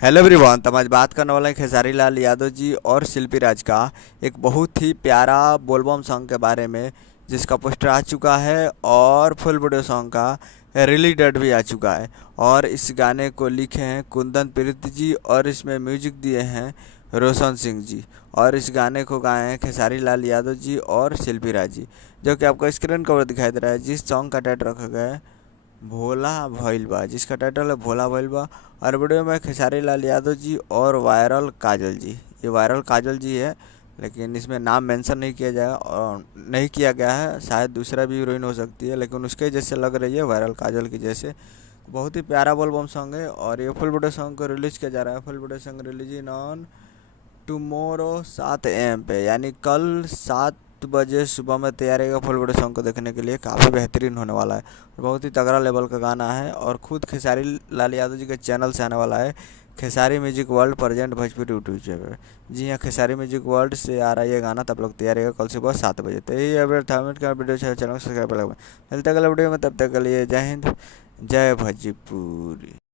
Hello everyone. तो आज बात करने वाले हैं खेसारी लाल यादव जी और शिल्पी राज का एक बहुत ही प्यारा बोलबम सॉन्ग के बारे में, जिसका पोस्टर आ चुका है और फुल वीडियो सॉन्ग का रिलीज डेट भी आ चुका है। और इस गाने को लिखे हैं कुंदन प्रीति जी और इसमें म्यूजिक दिए हैं रोशन सिंह जी। और इस गाने को गाए हैं खेसारी लाल यादव जी और शिल्पी राज जी, जो कि आपको स्क्रीन कवर दिखाई दे रहा है। जिस सॉन्ग का टाइटल रखा गया है भोला भइल बा, जिसका टाइटल है भोला भइल बा। और वीडियो में खेसारी लाल यादव जी और वायरल काजल जी, ये वायरल काजल जी है, लेकिन इसमें नाम मेंशन नहीं किया जाएगा और नहीं किया गया है। शायद दूसरा भी हीरोइन हो सकती है, लेकिन उसके जैसे लग रही है वायरल काजल की जैसे। बहुत ही प्यारा बोलबम सॉन्ग है और ये फुल वीडियो सॉन्ग को रिलीज़ किया जा रहा है। Full video song release in on tomorrow 7 AM पे, यानी कल 7 बजे सुबह में तैयार रहेगा फुल वीडियो सॉन्ग को देखने के लिए। काफ़ी बेहतरीन होने वाला है, बहुत ही तगड़ा लेवल का गाना है और खुद खेसारी लाल यादव जी के चैनल से आने वाला है। Khesari music world present Bhojpuri YouTube channel. जी हाँ, खेसारी म्यूजिक वर्ल्ड से आ रहा है ये गाना, तब लोग तैयार रहेगा कल सुबह 7 बजे। तो यही अपडेट था का वीडियो चैनल को सब्सक्राइब। मिलते अगले वीडियो में, तब तक के लिए जय हिंद जय भोजपुरी।